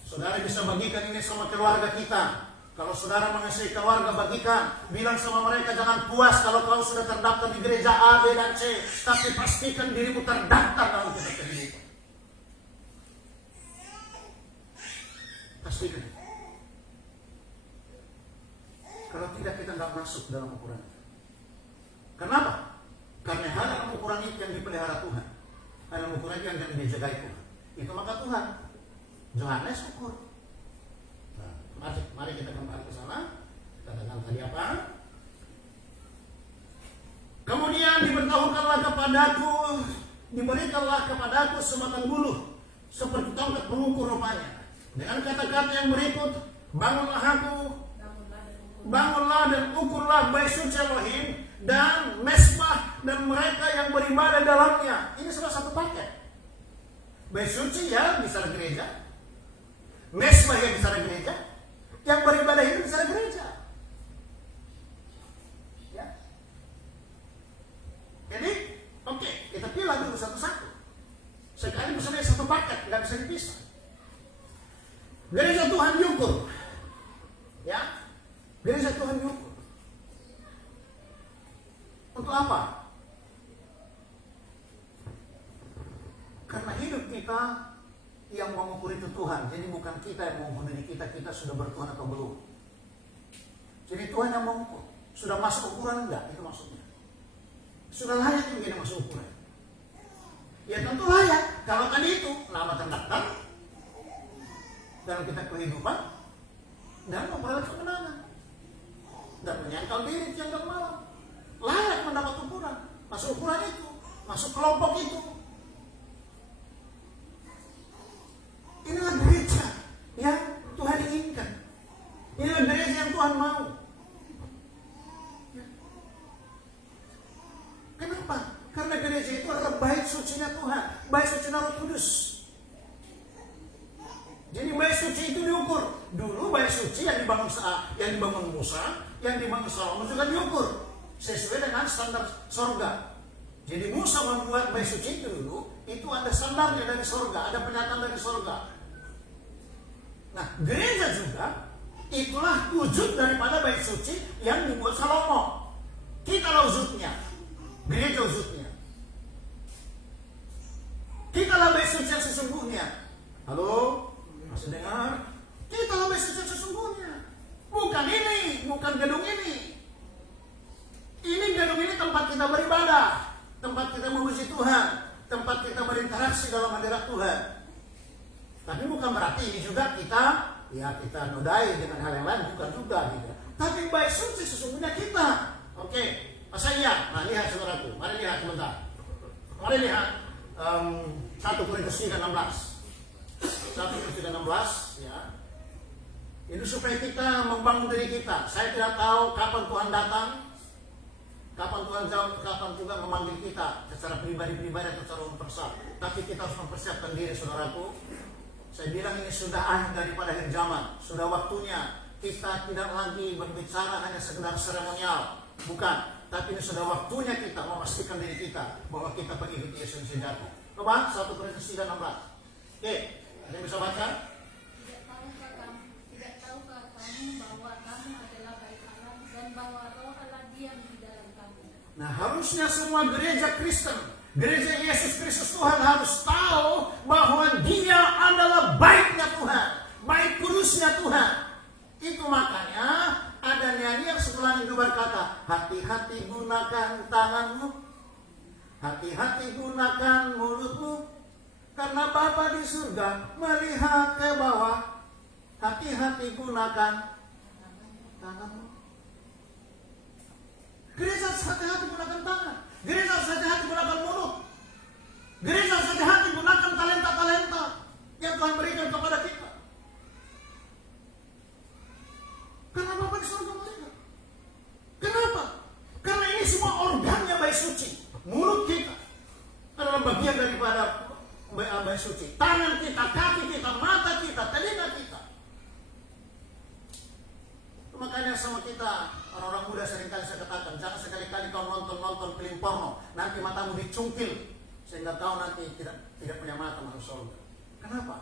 Saudara bisa bagikan ini sama keluarga kita. Kalau saudara mengasihi keluarga, bagikan. Bilang sama mereka, jangan puas kalau kau sudah terdaftar di gereja A, B, dan C. Tapi pastikan dirimu terdaftar dalam kitab kehidupan. Pastikan. Kalau tidak, kita nggak masuk dalam ukuran itu. Kenapa? Karena hal ukuran itu yang dipelihara Tuhan. Hal ukuran itu yang dijaga Tuhan. Itu maka Tuhan. Johannes ukur. Nah, mari kita kembali ke sana. Kita dengar tadi apa? Kemudian diberikanlah kepadaku sebatang buluh seperti tongkat pengukur rupanya. Dengan kata-kata yang berikut, bangunlah dan ukurlah bait suci Elohim dan mesbah dan mereka yang beribadah dalamnya. Ini salah satu paket. Bait suci ya bisa di gereja, mesbah yang bisa di gereja, yang beribadah itu bisa di gereja. Ya. Jadi, oke, kita pilih dulu satu-satu. Sekali misalnya satu paket, nggak bisa dipisah. Gereja Tuhan diukur, ya. Gereja Tuhan diukur. Untuk apa? Karena hidup kita yang mengukur itu Tuhan. Jadi bukan kita yang mengukur diri kita sudah bertuhan atau belum. Jadi Tuhan yang mengukur. Sudah masuk ukuran enggak? Itu maksudnya. Sudah layak menjadi masuk ukuran. Ya tentu layak. Kalau tadi itu nama terdaftar dalam kitab kehidupan dan memperoleh kemenangan dan menyangkal diri siang dan malam, layak mendapat ukuran, masuk ukuran itu, masuk kelompok itu. Inilah gereja yang Tuhan inginkan. Inilah gereja yang Tuhan mau. Kenapa? Karena gereja itu adalah bait sucinya Tuhan, bait suci Roh Kudus. Jadi bait suci itu diukur. Dulu bait suci yang dibangun Musa, yang dibangun Salomo juga diukur sesuai dengan standar sorga. Jadi Musa membuat bait suci itu dulu, itu ada standarnya dari sorga, ada pernyataan dari sorga. Nah, gereja juga itulah wujud daripada bait suci yang dibuat Salomo. Kita wujudnya, gereja wujudnya. Kita bait suci yang sesungguhnya. Halo? Masih dengar? Kita bait suci yang sesungguhnya. Bukan ini, bukan gedung ini. Ini gedung ini tempat kita beribadah, tempat kita memuji Tuhan, tempat kita berinteraksi dalam hadirat Tuhan. Tapi bukan berarti ini juga kita nodai dengan hal yang lain, bukan juga gitu. Tapi bait suci sesungguhnya kita. Oke, masa iya? Nah, lihat saudaraku, mari lihat sebentar. Mari lihat 1 Korintus 3:16. 1 Korintus 3:16 ya. Itu supaya kita membangun diri kita. Saya tidak tahu kapan Tuhan datang, kapan Tuhan jauh, kapan juga memanggil kita secara pribadi-pribadi atau secara universal. Tapi kita harus mempersiapkan diri, saudaraku. Saya bilang ini sudah akhir daripada akhir zaman. Sudah waktunya kita tidak lagi berbicara hanya sekedar seremonial, bukan. Tapi ini sudah waktunya kita memastikan diri kita bahwa kita pengikut Yesus sejati. Coba 1 Korintus 3:16. Oke, ada yang bisa baca? Tidak tahukah kamu bahwa kamu adalah bait Allah dan bahwa Roh Allah diam di dalam kamu. Nah, harusnya semua gereja Kristen, gereja Yesus Kristus Tuhan harus tahu bahwa Dia adalah baitnya Tuhan, bait kudusnya Tuhan. Itu makanya ada nyanyi yang setelah itu berkata, hati-hati gunakan tanganmu, hati-hati gunakan mulutmu, karena Bapa di surga melihat ke bawah. Hati-hati gunakan tanganmu. Gereja harus hati-hati gunakan tangan. Gereja harus hati-hati gunakan mulut. Gereja harus hati-hati gunakan talenta-talenta yang Tuhan berikan kepada kita. Karena Bapa di surga melihat. Kenapa? Karena ini semua organnya bait suci. Mulut kita adalah bagian daripada bait suci. Tangan kita, kaki kita, mata kita, telinga kita. sama kita, orang-orang muda seringkali saya katakan, jangan sekali-kali kau nonton film porno, nanti matamu dicungkil, sehingga kau nanti tidak punya mata masuk surga. Kenapa?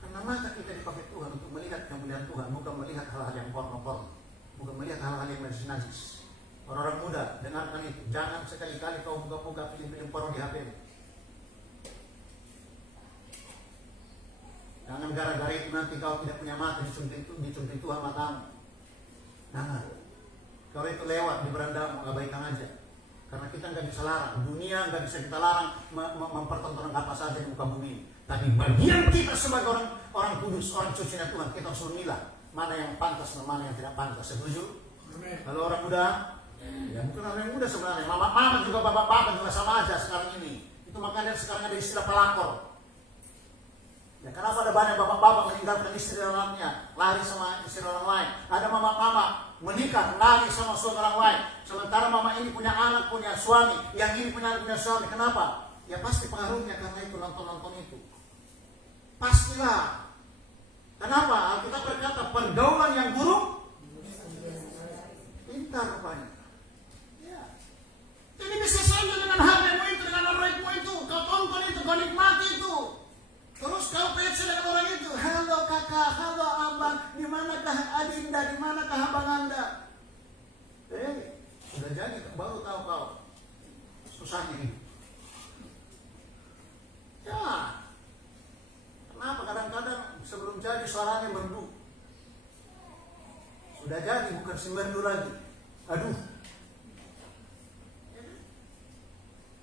Karena mata kita dipakai Tuhan untuk melihat kemuliaan Tuhan, bukan melihat hal-hal yang porno-porno, bukan melihat hal-hal yang najis. Orang-orang muda, dengarkan itu. Jangan sekali-kali kau buka-buka film-film porno di HP. Jangan gara-gara itu nanti kau tidak punya mata, dicunting Tuhan matamu. Jangan. Kalau itu lewat di berandamu, abaikan aja. Karena kita nggak bisa larang. Dunia nggak bisa kita larang mempertontonkan apa saja di muka bumi. Tapi bagian kita sebagai orang kudus, orang sucinya Tuhan, kita harus memilah mana yang pantas dan mana yang tidak pantas. Setuju? Kalau orang muda, ya bukan orang yang muda sebenarnya. Mama juga bapak-bapak juga sama aja sekarang ini. Itu makanya sekarang ada istilah pelakor. Ya, kenapa ada banyak bapak-bapak meninggalkan istri dalamnya, lari sama istri orang lain? Ada mama-mama menikah, lari sama suami orang lain. Sementara mama ini punya anak, punya suami, yang ini punya anak, punya suami. Kenapa? Ya pasti pengaruhnya karena itu nonton-nonton itu. Pastilah. Kenapa? Alkitab berkata pergaulan yang buruk pintar rupanya. Ya. Jadi bisa saja dengan HPmu itu, dengan Androidmu itu, kau tonton itu, kau nikmati itu. Terus kau PC dengan orang itu, halo kakak, halo abang, di manakah adinda, di manakah abang anda? Sudah jadi, baru tahu kau susahnya ini. Ya, kenapa kadang-kadang sebelum jadi suaranya merdu? Sudah jadi, bukan si merdu lagi. Aduh.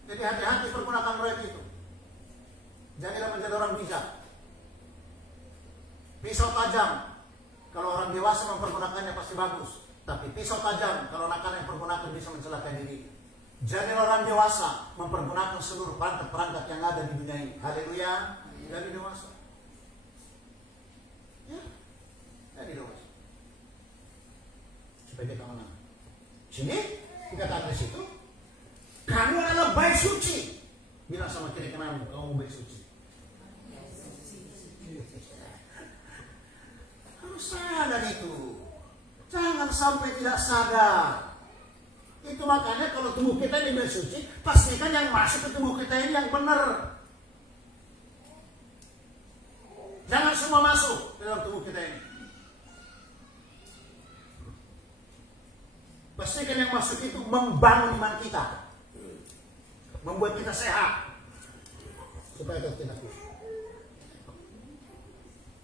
Jadi hati-hati pergunakan Android itu. Janganlah menjadi orang bijak. Pisau tajam, kalau orang dewasa mempergunakannya pasti bagus. Tapi pisau tajam, kalau anak-anak yang pergunakan bisa mencelakai diri. Janganlah orang dewasa mempergunakan seluruh perangkat-perangkat yang ada di dunia ini. Haleluya. Jadi dewasa. Ya, jadi dewasa. Supaya kita menang. Sini, dikatakan di situ, kamu adalah baik suci. Bilang sama kiri kananmu, kamu baik suci. Harus sadar itu. Jangan sampai tidak sadar. Itu makanya kalau tubuh kita ini baik suci, pastikan yang masuk ke tubuh kita ini yang benar. Jangan semua masuk ke dalam tubuh kita ini. Pastikan yang masuk itu membangun iman kita, membuat kita sehat, supaya kita tidak kuat.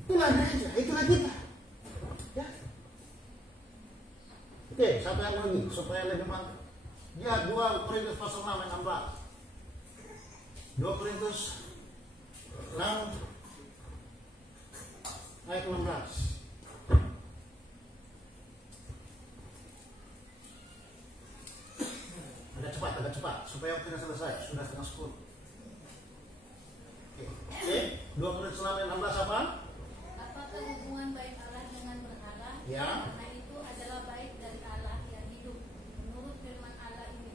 Itulah gereja, itulah kita. Ya. Oke, satu yang lagi supaya lebih mantap. Dia 2 Korintus pasal 6 ayat 16. 2 Korintus 6 ayat 16. Agak cepat supaya kita selesai. Sudah setengah 10. Oke. 2 Korintus 6 ayat 16 apa? Apakah hubungan baik Allah dengan berhala? Ya. Karena itu adalah baik dari Allah yang hidup. Menurut firman Allah ini,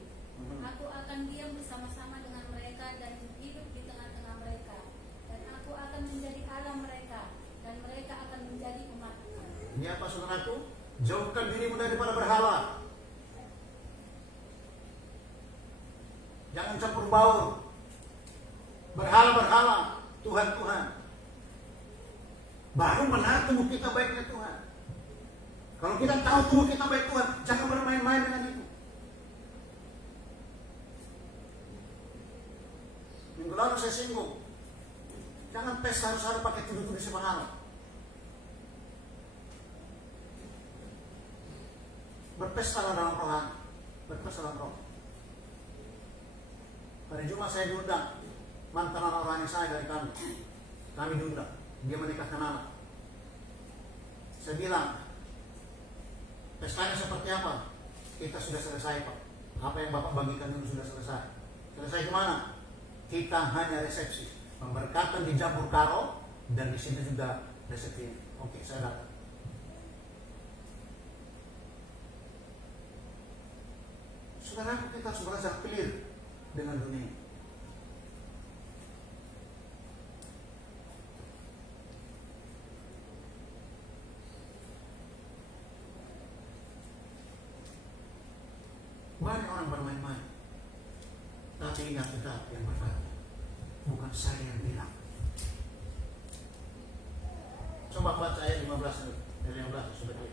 aku akan diam bersama-sama dengan mereka dan hidup di tengah-tengah mereka. Dan aku akan menjadi Allah mereka dan mereka akan menjadi umatku. Ini apa saudaraku? Jauhkan dirimu daripada berhala. Jangan campur baur. Berhala-berhala, Tuhan-Tuhan. Baru benar tubuh kita baiknya Tuhan. Kalau kita tahu tubuh kita baik Tuhan, jangan bermain-main dengan itu. Minggu lalu saya singgung, jangan pesta harus pakai tuduh-tuduh sembarangan. Berpesta dalam rohani, berpesta dalam roh. Hari Jumat saya diundang mantan anak rohani saya dari kami. Kami diundang, dia menikahkan anak. Saya bilang, pestanya seperti apa? Kita sudah selesai Pak. Apa yang Bapak bagikan itu sudah selesai. Selesai gimana? Kita hanya resepsi, memberkatan di Jambur Karo dan di sini juga resepsi. Oke, saya datang. Saudara, kita harus merasa clear dengan dunia. banyak orang bermain-main. Tapi ingat kita yang berkata, bukan saya yang bilang. Coba baca ayat 15 dari 15 sudah clear.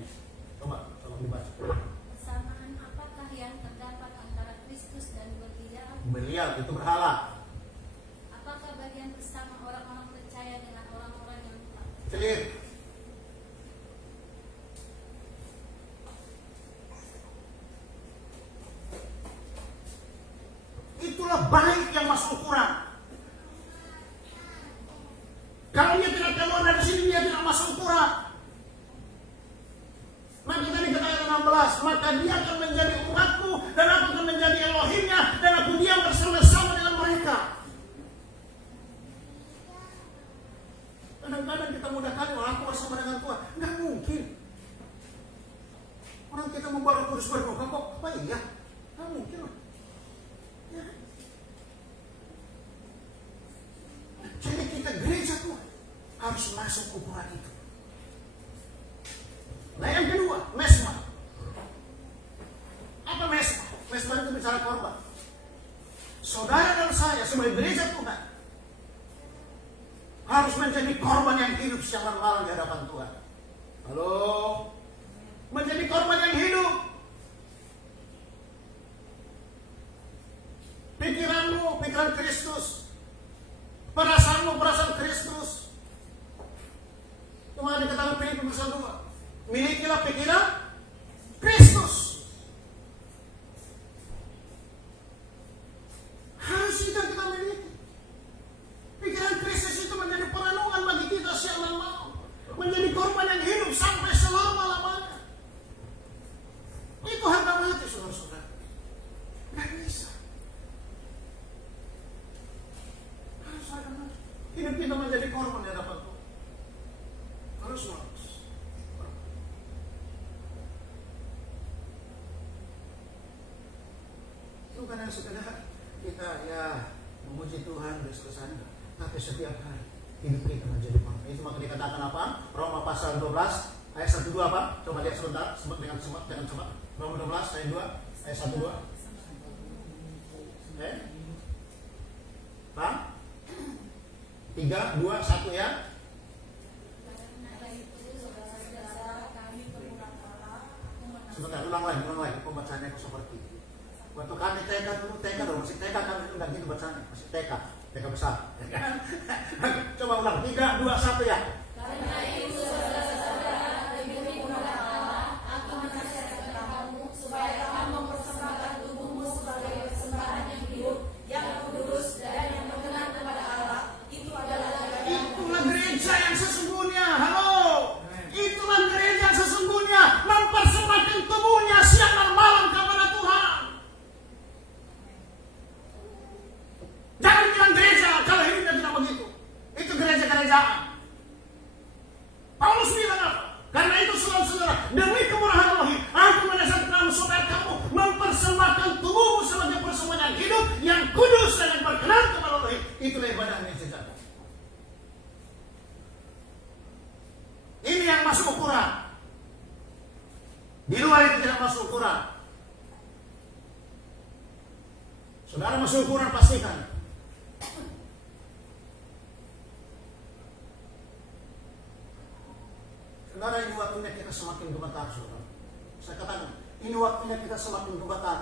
Nih, coba dibaca. Kesamaan apakah yang terdapat antara Kristus dan Belial? Belial itu berhala. Apakah bagian bersama orang-orang percaya dengan orang-orang yang tak percaya? Clear. Itulah baik yang masuk ukuran. Kalau dia tidak keluar dari sini, dia tidak masuk ukuran. Maka tadi kata ayat 16, maka dia akan menjadi umatku dan aku akan menjadi Elohimnya dan aku diam bersama-sama dengan mereka. Kadang-kadang kita mudah kali aku bersama dengan Tuhan. Nggak mungkin. Orang kita membawa kudus berdoa kok, apa iya? Nggak mungkin lah. Ya. Jadi kita gereja Tuhan harus masuk ukuran itu. Nah yang kedua, mesma. Apa mesma? Mesma itu bicara korban. Saudara dan saya sebagai gereja Tuhan harus menjadi korban yang hidup siang dan malam di hadapan Tuhan. Halo? Menjadi korban yang hidup. Pikiranmu, pikiran Kristus. Perasaanmu, perasaan Kristus. Cuma dikatakan Filipi pasal 2. Milikilah pikiran Kristus. Harus itu yang kita miliki. Pikiran Kristus itu menjadi perenungan bagi kita siang dan malam. Menjadi korban yang hidup sampai selama-lamanya. Itu harga mati, saudara-saudara. Gak bisa. Harus harga mati. Hidup kita menjadi korban di hadapan Tuhan. Harus. Itu kan yang sekedar kita ya memuji Tuhan dan selesai. Tapi setiap hari hidup kita menjadi korban. Itu maka dikatakan apa? Roma pasal 12 ayat 1-2 apa? Coba lihat sebentar, dengan cepat. Roma 12 ayat 2 ayat 1-2. Pak? 3, 2, 1 ya. Sebentar, ulang lagi. Pembacaannya seperti itu. Waktu kami TK dulu, masih TK kami itu enggak gitu bacanya, masih TK besar. Coba ulang, 3, 2, 1 ya. Karena itu saudara-saudara, demi kemuliaan Allah, aku menasihatkan kamu supaya kamu mempersembahkan tubuhmu sebagai persembahan yang hidup, yang kudus dan yang berkenan kepada Allah. Itulah gereja yang sesungguhnya. Halo. Itulah gereja yang sesungguhnya, mempersembahkan tubuhnya siang dan malam kepada Tuhan. Jangan bilang gereja kalau hidupnya tidak begitu. Itu gereja-gerejaan. Paulus bilang apa? Karena itu saudara-saudara, demi kemurahan Elohim, aku menasihatkan kamu supaya kamu mempersembahkan tubuhmu sebagai persembahan yang hidup, yang kudus dan yang berkenan kepada Elohim. Itulah ibadah yang sejati. Ini yang masuk ukuran. Di luar itu tidak masuk ukuran. Saudara masuk ukuran, pastikan. Saudara, ini waktunya kita semakin gemetar, saudara. Saya katakan, ini waktunya kita semakin gemetar.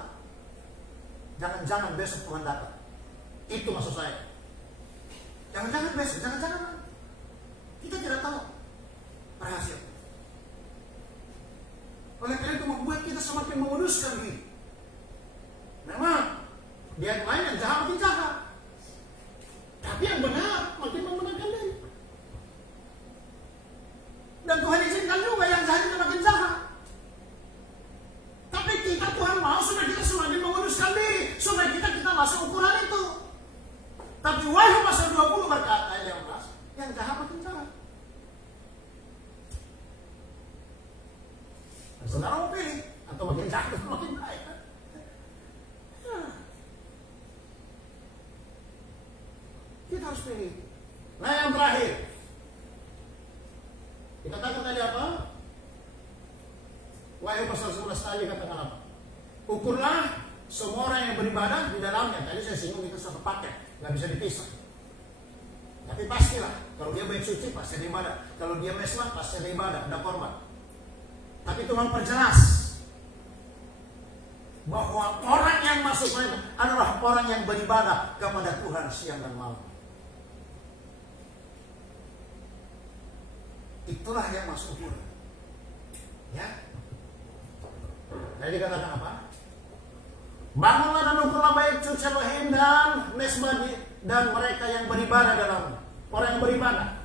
Jangan-jangan besok Tuhan datang. Itu maksud saya. Jangan-jangan besok, jangan-jangan. Kita tidak tahu rahasia. Oleh karena itu membuat kita semakin menguduskan diri. Memang dia lain yang jahat makin jahat, tapi yang benar makin membenarkan diri. Dan Tuhan izinkan juga yang jahat itu makin jahat. Tapi kita Tuhan mau supaya kita semakin menguduskan diri, supaya kita masuk ukuran itu. Tapi Wahyu pasal 20 berkata ayat 11, yang jahat makin jahat. Saudara mau pilih atau makin jahat atau makin baik? Kita harus pilih. Nah yang terakhir, kita katakan tadi apa? Wahyu pasal 11 tadi katakan apa? Ukurlah semua orang yang beribadah di dalamnya. Tadi saya singgung itu satu paket, nggak bisa dipisah. Tapi pastilah, kalau dia baik suci pasti ada ibadah. Kalau dia meslah pasti ada ibadah, ada korban. Tapi Tuhan perjelas bahwa orang yang masuk mereka adalah orang yang beribadah kepada Tuhan siang dan malam. Itulah yang masuk ukuran. Ya. Jadi dikatakan apa? Bangunlah dan ukurlah bait suci Elohim dan mesbah dan mereka yang beribadah dalam. Orang yang beribadah.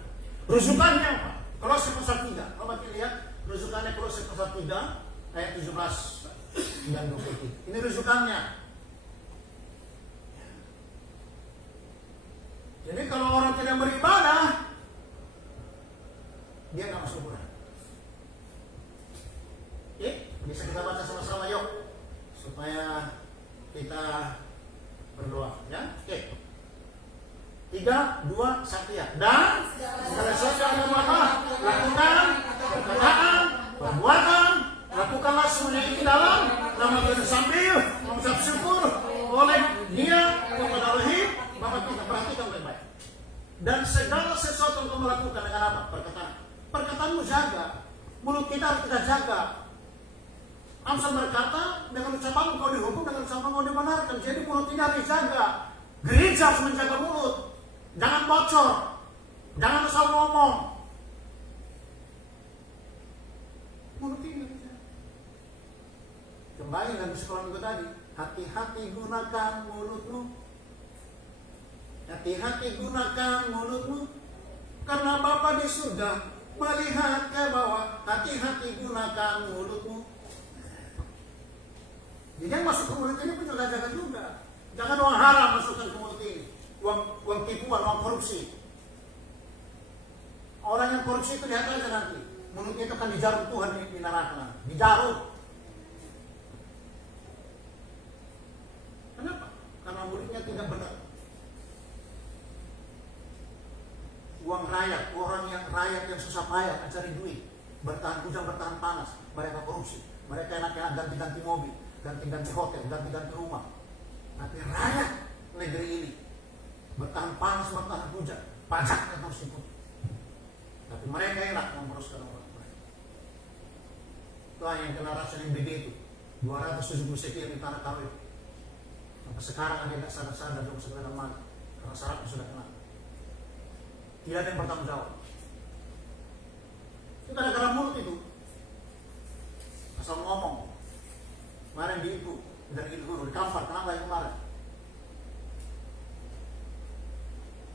Rujukannya apa? Kolose pasal 3. Kalau kita lihat rujukannya Kolose pasal 3 ayat 17 dan 23. Ini rujukannya. Jadi kalau orang tidak beribadah, dia nggak masuk ukuran. Oke, bisa kita baca sama-sama yuk, supaya kita berdoa, ya. Oke. 3, 2, 1 ya. Dan segala sesuatu yang kamu lakukan, perkataan, perbuatan, lakukanlah semuanya itu dalam nama Tuhan sambil mengucap syukur oleh Dia kepada Elohim Bapa kita. Perhatikan baik-baik. Dan segala sesuatu yang kamu lakukan dengan apa? Perkataan. Perkataanmu jaga. Mulut kita harus kita jaga. Amsal berkata, dengan ucapanmu kau dihukum, dengan ucapanmu kau dibenarkan. Jadi mulut ini harus dijaga. Gereja harus menjaga mulut. Jangan bocor. Jangan asal ngomong. Mulut ini. Kembali dari sekolah minggu tadi. Hati-hati gunakan mulutmu. Hati-hati gunakan mulutmu. Karena Bapa di surga melihat ke bawah. Hati-hati gunakan mulutmu. Jadi yang masuk ke mulut ini pun juga jaga juga. Jangan uang haram masukkan ke mulut ini. Uang tipuan, uang korupsi. Orang yang korupsi itu lihat aja nanti. Mulutnya itu akan dijarum Tuhan di neraka. Dijarum. Kenapa? Karena mulutnya tidak benar. Uang rakyat, orang yang rakyat yang susah payah mencari duit, bertahan hujan, bertahan panas, mereka korupsi. Mereka enak-enak ganti-ganti mobil, ganti-ganti hotel, ganti-ganti rumah. Tapi rakyat negeri ini bertahan panas, bertahan hujan, pajaknya terus ikut. Tapi mereka enak menguruskan orang lain. Itulah yang kena rasa yang begitu. 270 sekian di tanah kawin. Maka sekarang ada yang tidak sadar-sadar dalam segala mana, karena syaratnya sudah kena. Tidak ada yang bertanggung jawab. Itu gara-gara mulut itu. Asal ngomong. Kemarin di itu, dari itu di kamar, kenapa yang kemarin?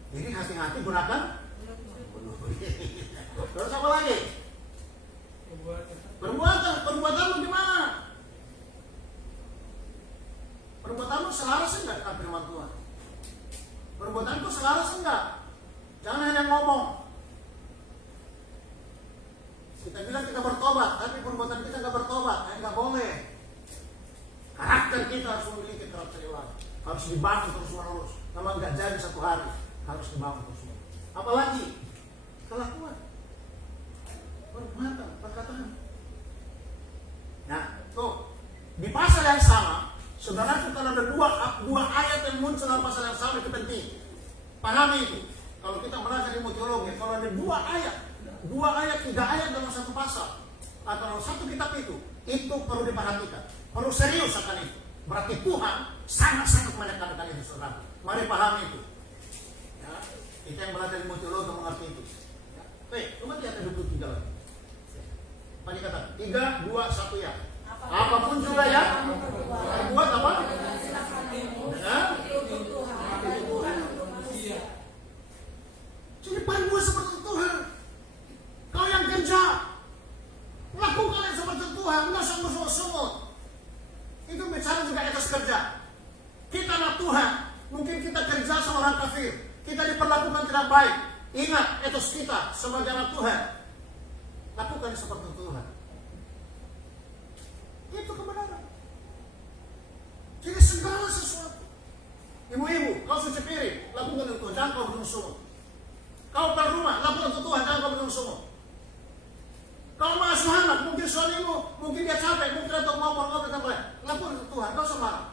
Jadi hati-hati gunakan. Terus apa lagi? Perbuatanmu gimana? Perbuatanmu selaras enggak dengan firman Tuhan? Perbuatanku selaras enggak? Jangan hanya ngomong. Kita bilang kita bertobat, tapi perbuatan kita enggak bertobat, enggak boleh. Karakter kita harus memiliki karakter ilahi, harus dibangun terus-menerus. Memang enggak jadi satu hari, harus dibangun terus-menerus. Apalagi kelakuan, perbuatan, perkataan. Nah, tuh di pasal yang sama, sebenarnya kita ada dua ayat yang muncul dalam pasal yang sama, itu penting. Pahami itu. Kalau kita belajar ilmu teologi, kalau ada dua ayat, 3 ayat dalam satu pasal atau dalam satu kitab itu perlu diperhatikan, perlu serius akan itu. Berarti Tuhan sangat-sangat menekankan itu, saudara. Mari pahami itu. Ya, kita yang belajar ilmu teologi mengerti itu. Ya. Baik, coba lihat ada 23 lagi. Apa dikatakan? 3, 2, 1 ya. Apapun juga ya. Buat apa? Ya. Jadi perbuat seperti Tuhan. Kau yang kerja, lakukan yang seperti Tuhan. Nggak sungguh-sungguh. Itu bicara juga etos kerja. Kita anak Tuhan. Mungkin kita kerja sama orang kafir. Kita diperlakukan tidak baik. Ingat etos kita sebagai anak Tuhan. Lakukan seperti Tuhan. Itu kebenaran. Jadi segala sesuatu. Ibu-ibu, kau cuci piring, lakukan itu. Jangan kau bersungguh. Kau berumah, lakukan untuk Tuhan, jangan kau bersungguh. Kau mengasuh anak, mungkin suamimu Mungkin dia capek, mungkin dia mau ngomong tentang lain. Lapor ke Tuhan, kau usah marah.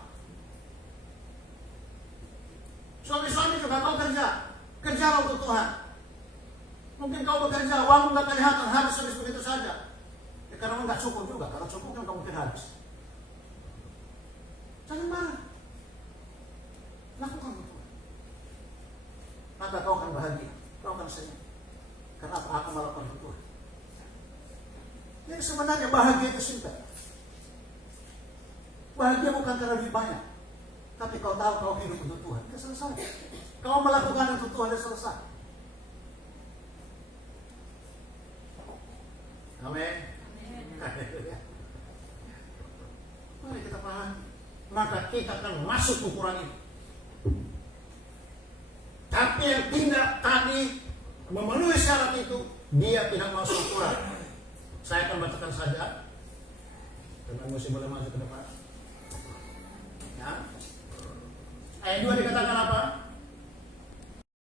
Suami-suami juga kau kerjalah untuk Tuhan. Mungkin kau bekerja, uangmu nggak kelihatan, habis begitu saja. Ya, karena nggak cukup juga, kalau cukup kan kau mungkin habis. Jangan marah. Lakukan untuk Tuhan. Maka kau akan bahagia, kau akan senang. Karena apa akan melakukan untuk Tuhan. Jadi sebenarnya bahagia itu simpel. Bahagia bukan karena lebih banyak, tapi kau tahu kau hidup untuk Tuhan, itu selesai. Kau melakukan untuk Tuhan, itu selesai. Amin. Mari kita pahami, maka kita akan masuk ukuran ini. Tapi yang tidak tadi memenuhi syarat itu, dia tidak masuk ukuran. Saya akan bacakan saja. Teman musik boleh masuk ke depan. Ya. Ayat 2 dikatakan apa?